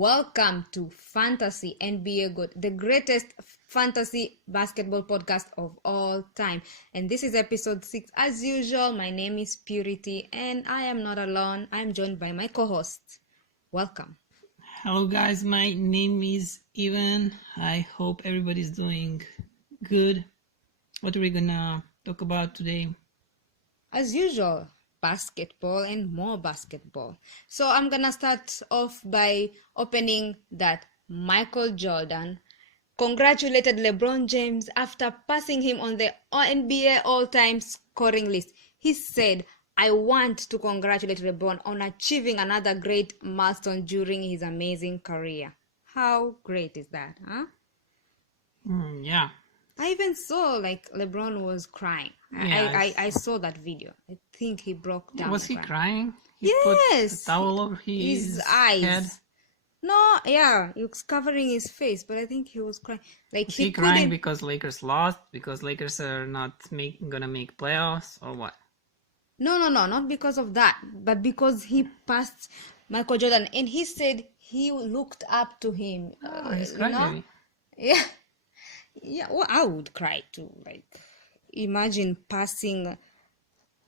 Welcome to Fantasy NBA Good, the greatest fantasy basketball podcast of all time. And this is episode 6. As usual, my name is Purity and I am not alone. I'm joined by my co-host. Welcome. Hello guys, my name is Ivan. I hope everybody's doing good. What are we gonna talk about today? As usual, basketball and more basketball. So I'm gonna start off by opening that Michael Jordan congratulated LeBron James after passing him on the NBA all-time scoring list. He said, I want to congratulate LeBron on achieving another great milestone during his amazing career. How great is that, huh? Yeah. I even saw LeBron was crying. Yeah, I saw that video. I think he broke down. Was he crying? He Yes. put a towel over his eyes. head? No, yeah, he was covering his face, but I think he was crying. Was he crying because Lakers lost? Because Lakers are not gonna make playoffs, or what? No, not because of that, but because he passed Michael Jordan, and he said he looked up to him. Oh, he's crying, maybe. Yeah. Yeah, well, I would cry too. Imagine passing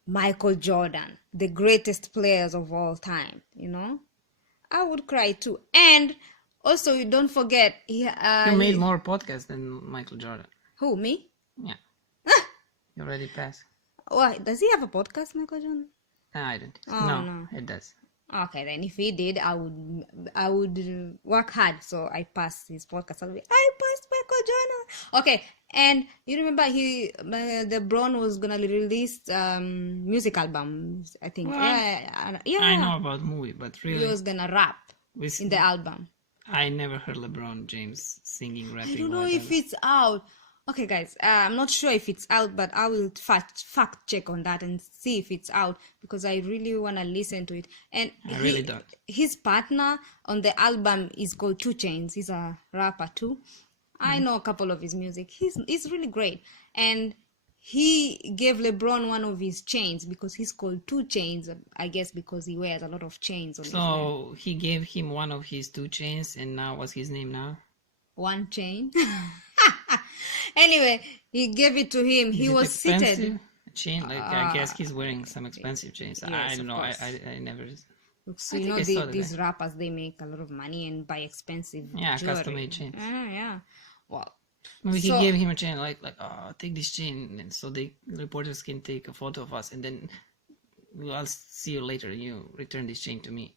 Michael Jordan, the greatest players of all time, I would cry too. And also, you don't forget... you made more podcasts than Michael Jordan. Who, me? Yeah. You already passed. Why? Does he have a podcast, Michael Jordan? I don't. Oh, no, it does. Okay, then if he did, I would work hard. So I passed his podcast. I passed Michael Jordan. Okay, and you remember LeBron was gonna release music albums. I think. What? Yeah. I know about movie, but really, he was gonna rap in the album. I never heard LeBron James singing, rapping. I don't know if it's out. Okay, guys, I'm not sure if it's out, but I will fact check on that and see if it's out because I really want to listen to it. And I really don't. His partner on the album is called 2 Chainz. He's a rapper too. I know a couple of his music. He's really great. And he gave LeBron one of his chains because he's called 2 Chainz, I guess because he wears a lot of chains on his neck. So he gave him one of his 2 chains, and now what's his name now? 1 Chain. Anyway, he gave it to him. He was seated. Chain, I guess he's wearing some expensive chains. Yes, I don't know. I never. Look, so these rappers, they make a lot of money and buy expensive jewelry. Custom-made chains. Yeah. Well, maybe he gave him a chain take this chain, and so the reporters can take a photo of us, and then I'll see you later. You return this chain to me.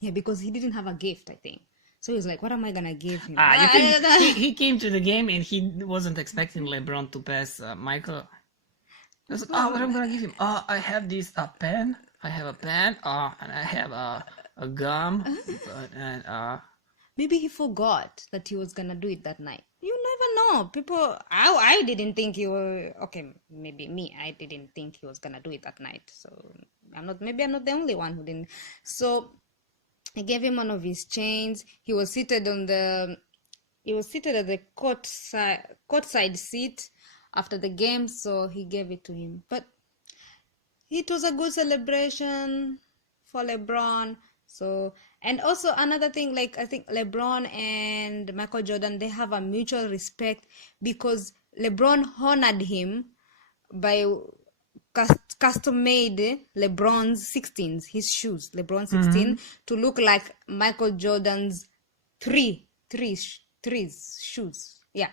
Yeah, because he didn't have a gift, I think. So he was like, what am I going to give him? He came to the game and he wasn't expecting LeBron to pass Michael. He was like, what am I going to give him? I have this pen. I have a pen. And I have a gum. Maybe he forgot that he was going to do it that night. You never know. People, I didn't think he was, okay, maybe me. I didn't think he was going to do it that night. So maybe I'm not the only one who didn't. So I gave him one of his chains. He was seated at the courtside seat after the game, so he gave it to him. But it was a good celebration for LeBron. So, and also another thing, I think LeBron and Michael Jordan, they have a mutual respect because LeBron honored him by custom made LeBron's 16s, his shoes, LeBron 16, to look like Michael Jordan's threes shoes. Yeah.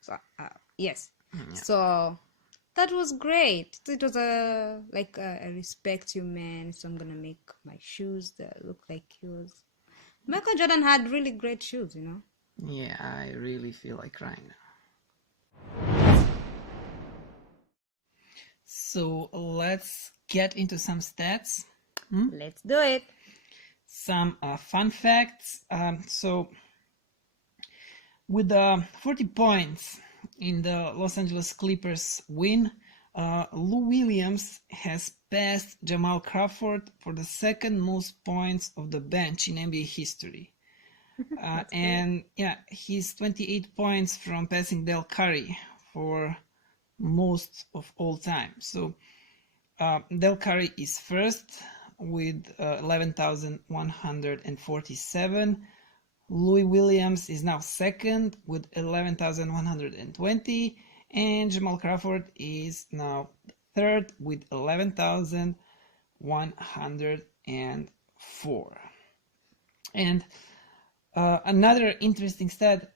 So yes. Yeah. So that was great. It was I respect you, man. So I'm gonna make my shoes that look like yours. Michael Jordan had really great shoes, Yeah, I really feel like crying now. So let's get into some stats. Let's do it. Some fun facts. So with 40 points in the Los Angeles Clippers win, Lou Williams has passed Jamal Crawford for the second most points of the bench in NBA history. And yeah, he's 28 points from passing Del Curry for most of all time. So Del Curry is first with 11,147. Louis Williams is now second with 11,120, and Jamal Crawford is now third with 11,104. And another interesting stat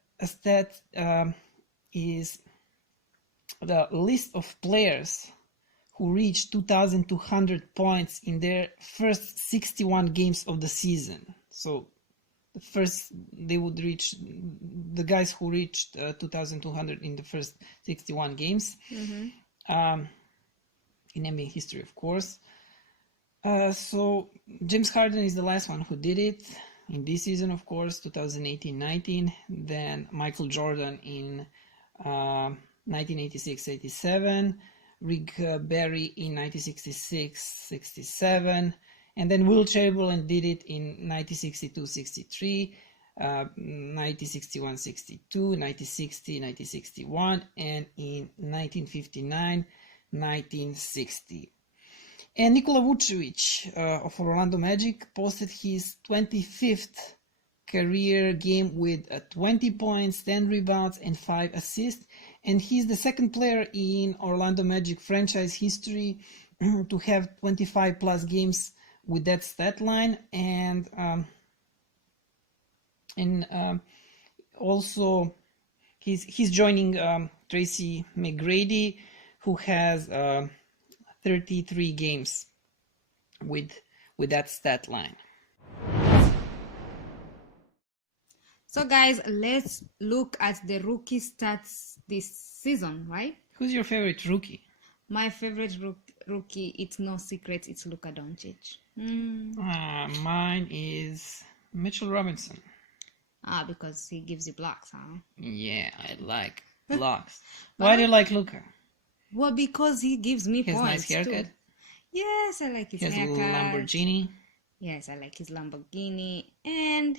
is the list of players who reached 2,200 points in their first 61 games of the season. So first they would reach the guys who reached 2,200 in the first 61 games in NBA history, of course. So James Harden is the last one who did it in this season, of course, 2018-19. Then Michael Jordan in 1986-87, Rick Barry in 1966-67, and then Will Chamberlain did it in 1962-63, 1961-62, 1960-1961, and in 1959-1960. And Nikola Vucevic of Orlando Magic posted his 25th career game with 20 points, 10 rebounds, and 5 assists. And he's the second player in Orlando Magic franchise history to have 25 plus games with that stat line. And also he's joining Tracy McGrady, who has 33 games with that stat line. So guys, let's look at the rookie stats this season, right? Who's your favorite rookie? My favorite rookie, it's no secret, it's Luka Doncic. Mine is Mitchell Robinson. Because he gives you blocks, huh? Yeah, I like blocks. Why do you like Luka? Well, because he gives me His points nice haircut. too. Yes, I like his He has a haircut. Lamborghini. Yes, I like his Lamborghini, and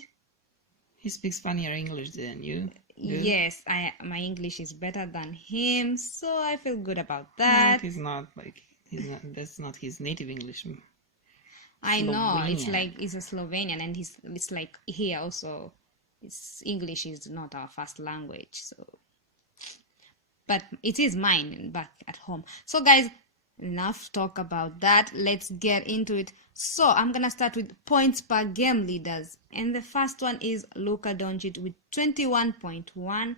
he speaks funnier English than you do. Yes, my English is better than him, so I feel good about that. No, he's not. That's not his native English. I know, it's Slovenian. like he's a Slovenian, and it's like here also, his English is not our first language, so. But it is mine back at home. So guys, enough talk about that. Let's get into it. So I'm gonna start with points per game leaders, and the first one is Luka Doncic with 21.1.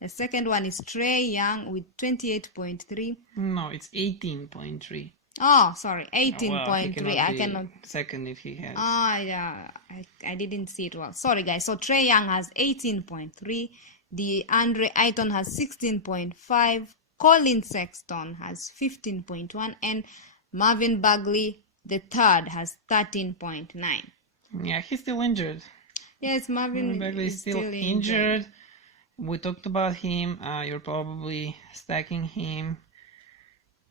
The second one is Trae Young with 28.3. No, it's 18.3. Oh, sorry, Well, he 18.3. cannot I be cannot. second if he has. Yeah, I didn't see it well. Sorry, guys. So Trae Young has 18.3. DeAndre Ayton has 16.5. Colin Sexton has 15.1. And Marvin Bagley, the third, has 13.9. Yeah, he's still injured. Yes, Marvin Bagley is still injured. We talked about him. You're probably stacking him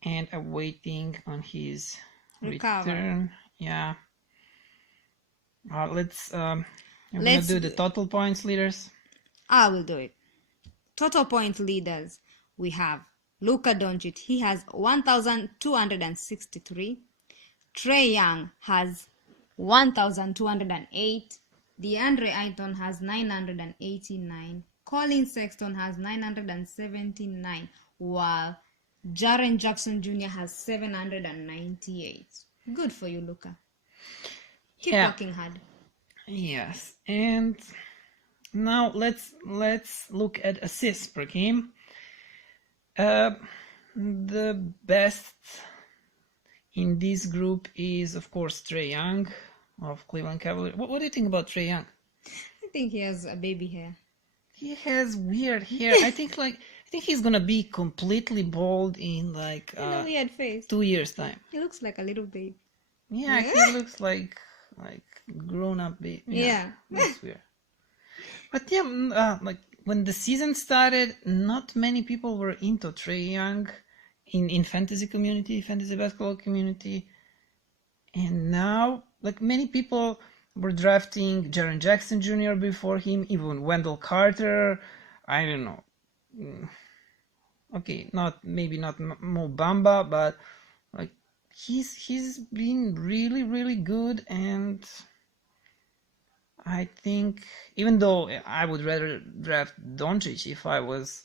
and awaiting on his return. Yeah. Let's gonna do the total points leaders. I will do it. Total point leaders, we have Luka Doncic. He has 1,263. Trae Young has 1,208. DeAndre Ayton has 989. Colin Sexton has 979, while Jaren Jackson Jr. has 798. Good for you, Luka. Keep working hard. Yes, and now let's look at assists per game. The best in this group is, of course, Trae Young of Cleveland Cavaliers. What do you think about Trae Young? I think he has a baby hair. He has weird hair. I think he's gonna be completely bald in like a weird face. 2 years time. He looks like a little baby. Yeah, he looks like grown up baby. Yeah. That's weird. But yeah, like when the season started, not many people were into Trae Young in fantasy basketball community, and now like many people were drafting Jaren Jackson Jr. before him, even Wendell Carter. I don't know. Okay, maybe not Mo Bamba, but like he's been really good, and I think, even though I would rather draft Doncic if I was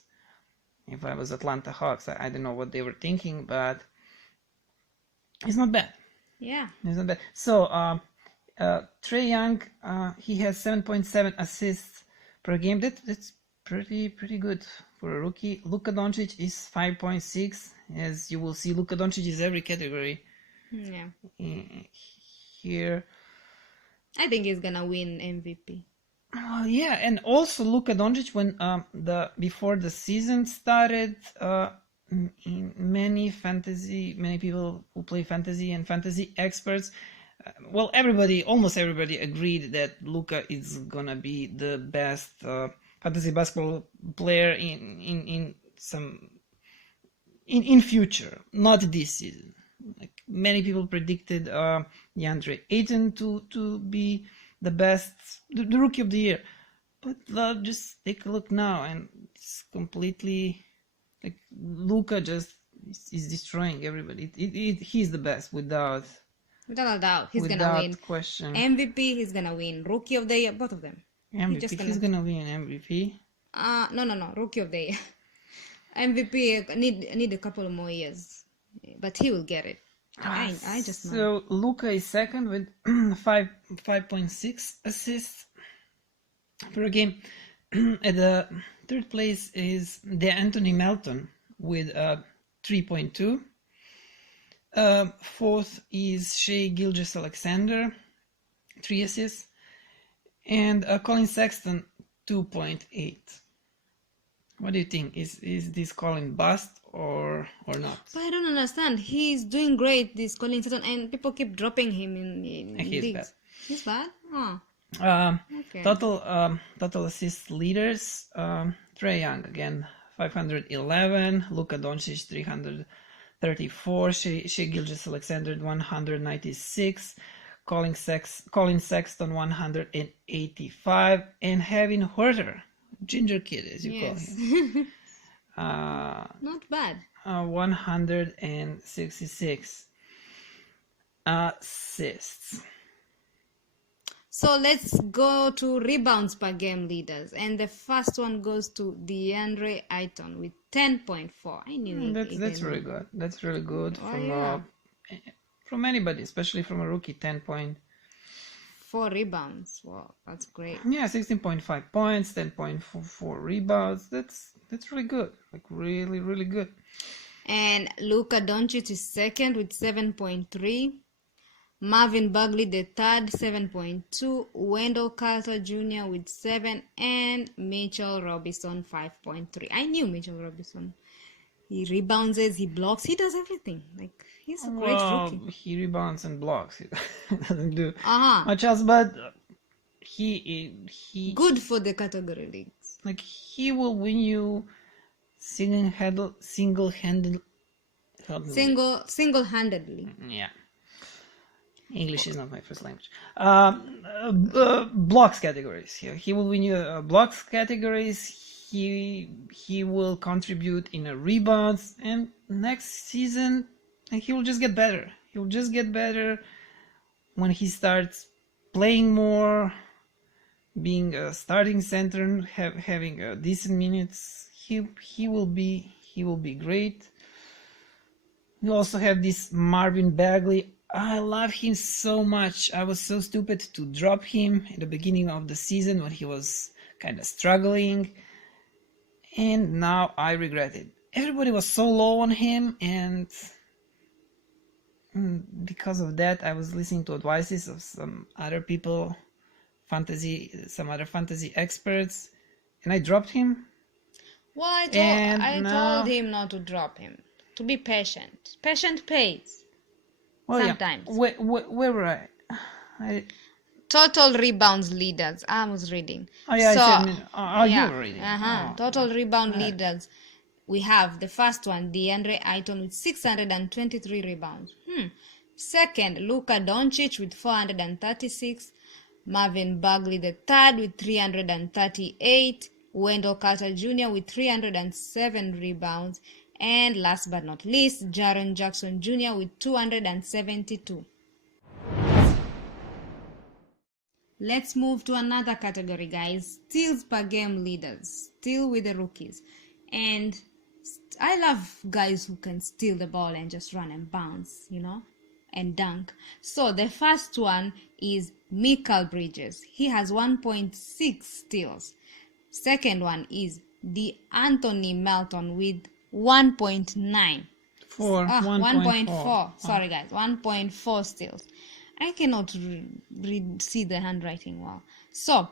Atlanta Hawks, I don't know what they were thinking, but it's not bad. Yeah. It's not bad. So, Trae Young, he has 7.7 assists per game. That's pretty good for a rookie. Luka Doncic is 5.6. As you will see, Luka Doncic is every category Yeah. here. I think he's gonna win MVP. Yeah, and also Luka Doncic, when before the season started, many people who play fantasy and fantasy experts, well, almost everybody agreed that Luka is gonna be the best fantasy basketball player in future, not this season. Like many people predicted DeAndre Ayton to be the best, the rookie of the year, but just take a look now, and it's completely like Luka just is destroying everybody. He's the best without Without a doubt, he's gonna win. question. MVP, he's gonna win. Rookie of the year, both of them. MVP, he's gonna win MVP. No, Rookie of the year. MVP need a couple more years, but he will get it. I just know. So Luka is second with 5.6 assists per game. At the third place is DeAnthony Melton with 3.2. Fourth is Shai Gilgeous-Alexander, 3 assists, and Colin Sexton, 2.8. What do you think? Is this Colin bust or not? But I don't understand. He's doing great, this Colin Sexton, and people keep dropping him in He's leagues. bad. He's bad? Oh, okay. Total assist leaders, Trae Young again 511, Luka Doncic 334, Shai Gilgeous-Alexander 196, Colin Sexton 185, and Kevin Huerter, Ginger Kid as you call him, Not bad. 166 assists. So let's go to rebounds per game leaders, and the first one goes to DeAndre Ayton with 10.4. I knew it. That's really good. That's really good Oh, from anybody, especially from a rookie. 4 rebounds. Wow, that's great. Yeah, 16.5 points, 10.4 rebounds. That's really good. Like really good. And Luka Doncic is second with 7.3. Marvin Bagley the third, 7.2. Wendell Carter Jr. with 7, and Mitchell Robinson 5.3. I knew Mitchell Robinson. He rebounds, he blocks, he does everything. Like, he's a great rookie. He rebounds and blocks. He doesn't do Uh-huh. much else, but he Good for the category leagues. like he will win you single-handedly. Single-handedly. Yeah. English is not my first language. Blocks categories. He will win you blocks categories. He will contribute in a rebounds, and next season he will just get better. He will just get better when he starts playing more, being a starting center, having decent minutes. He will be great. You also have this Marvin Bagley. I love him so much. I was so stupid to drop him at the beginning of the season when he was kind of struggling, and now I regret it. Everybody was so low on him, and because of that I was listening to advices of some other people, some other fantasy experts, and I dropped him. Well, I told him not to drop him. To be patient. Patient pays. Well, Sometimes. Yeah. Where were I? Total rebounds leaders. I was reading. Oh yeah, So, you were reading. Total rebound leaders. We have the first one, DeAndre Ayton with 623 rebounds. Second, Luka Doncic with 436. Marvin Bagley the third with 338. Wendell Carter Jr. with 307 rebounds. And last but not least, Jaren Jackson Jr. with 272. Let's move to another category, guys. Steals per game leaders. Still with the rookies. And I love guys who can steal the ball and just run and bounce, and dunk. So the first one is Michael Bridges. He has 1.6 steals. Second one is Anthony Melton with 1.9. 1.4. Sorry, guys. 1.4 steals. I cannot see the handwriting well. So,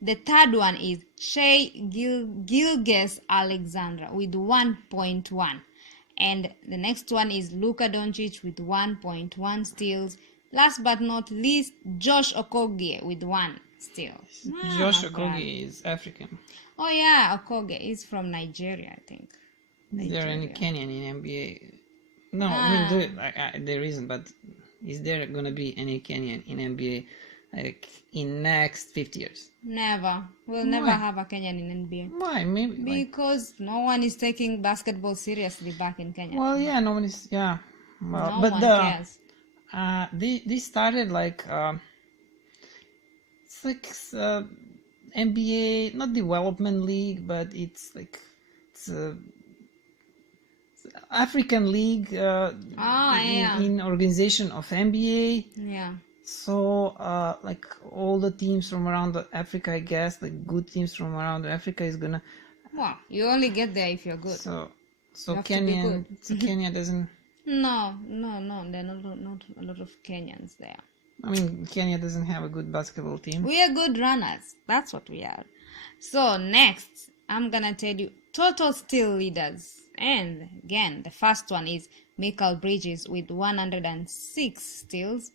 the third one is Shai Gilgeous-Alexander with 1.1. And the next one is Luka Doncic with 1.1 steals. Last but not least, Josh Okogie with 1 steal. Josh Okogie is African. Oh yeah, Okogie is from Nigeria, I think. Is there any Kenyan in NBA? No, I mean there isn't, but is there gonna be any Kenyan in NBA like in next 50 years? Never. We'll never have a Kenyan in NBA. Why? Maybe because no one is taking basketball seriously back in Kenya. Well, yeah, no one is. Yeah, well, no one cares. They started like it's like NBA, not development league, but it's like it's African league in organization of NBA. Yeah. So like all the teams from around Africa, I guess, like good teams from around Africa is gonna. Well, you only get there if you're good. So Kenya, Kenya doesn't. No, there are not a lot of Kenyans there. I mean, Kenya doesn't have a good basketball team. We are good runners. That's what we are. So next, I'm gonna tell you total steal leaders. And again, the first one is Michael Bridges with 106 steals.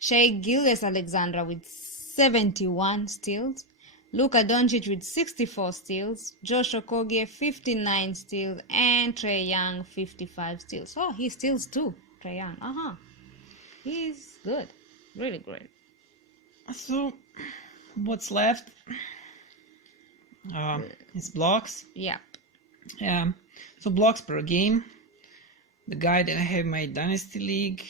Shai Gilgeous-Alexander with 71 steals. Luka Doncic with 64 steals. Josh Okogie 59 steals. And Trae Young 55 steals. Oh, he steals too, Trae Young. He's good. Really great. So, what's left is blocks. Yeah. So blocks per game. The guy that I have in my Dynasty League,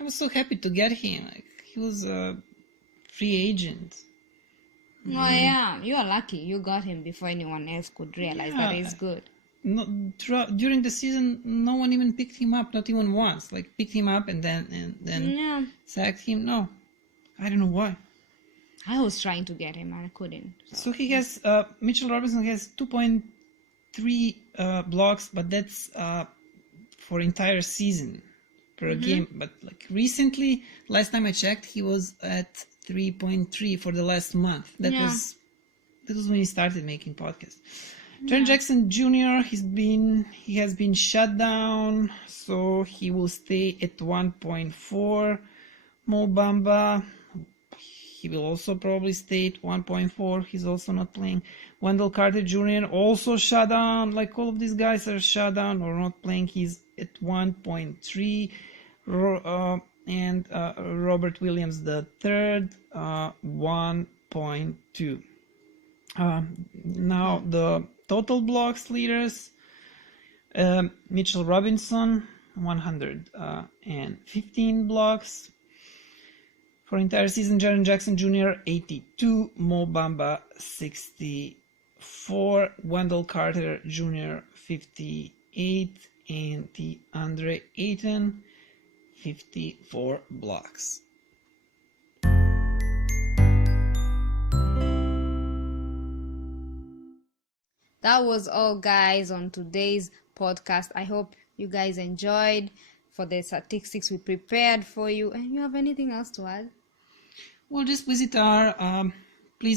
I was so happy to get him. Like, he was a free agent. Oh yeah, you are lucky. You got him before anyone else could realize that he's good. No, during the season, no one even picked him up, not even once. Like picked him up and then sacked him. No, I don't know why. I was trying to get him and I couldn't. So he has Mitchell Robinson has 2.3 blocks, but that's for entire season per game. But like recently, last time I checked, he was at 3.3 for the last month. That was when he started making podcasts. Jaren Jackson Jr. he has been shut down, so he will stay at 1.4. Mo Bamba, he will also probably stay at 1.4. He's also not playing. Wendell Carter Jr. also shut down. Like all of these guys are shut down or not playing. He's at 1.3. And Robert Williams III, 1.2. Now the total blocks leaders, Mitchell Robinson 115 blocks for entire season. Jaren Jackson Jr. 82, Mo Bamba 64, Wendell Carter Jr. 58, and DeAndre Ayton 54 blocks. That was all, guys, on today's podcast. I hope you guys enjoyed for the statistics we prepared for you. And you have anything else to add? Well, just please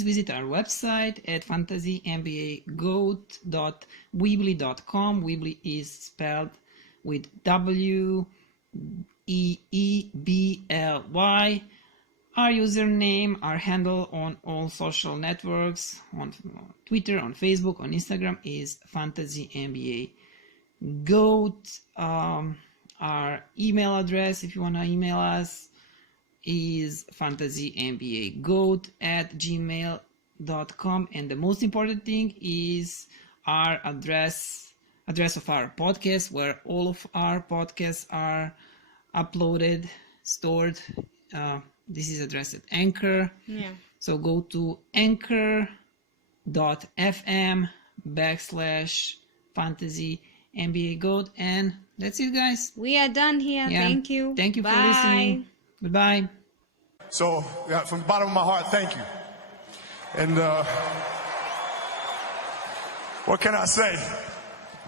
visit our website at fantasynbagoat.weebly.com. Weebly is spelled with WEEBLY. Our username, our handle on all social networks, on Twitter, on Facebook, on Instagram is FantasyNBAGoat. Our email address, if you want to email us, is fantasynbagoat@gmail.com. And the most important thing is our address of our podcast, where all of our podcasts are uploaded, stored this is addressed at Anchor. Yeah. So go to anchor.fm/fantasy NBA GOAT, and that's it, guys. We are done here. Yeah. Thank you. Thank you for Bye. listening. Goodbye. So, yeah, from the bottom of my heart, thank you. And what can I say?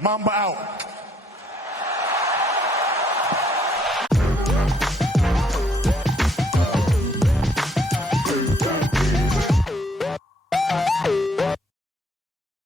Mamba out.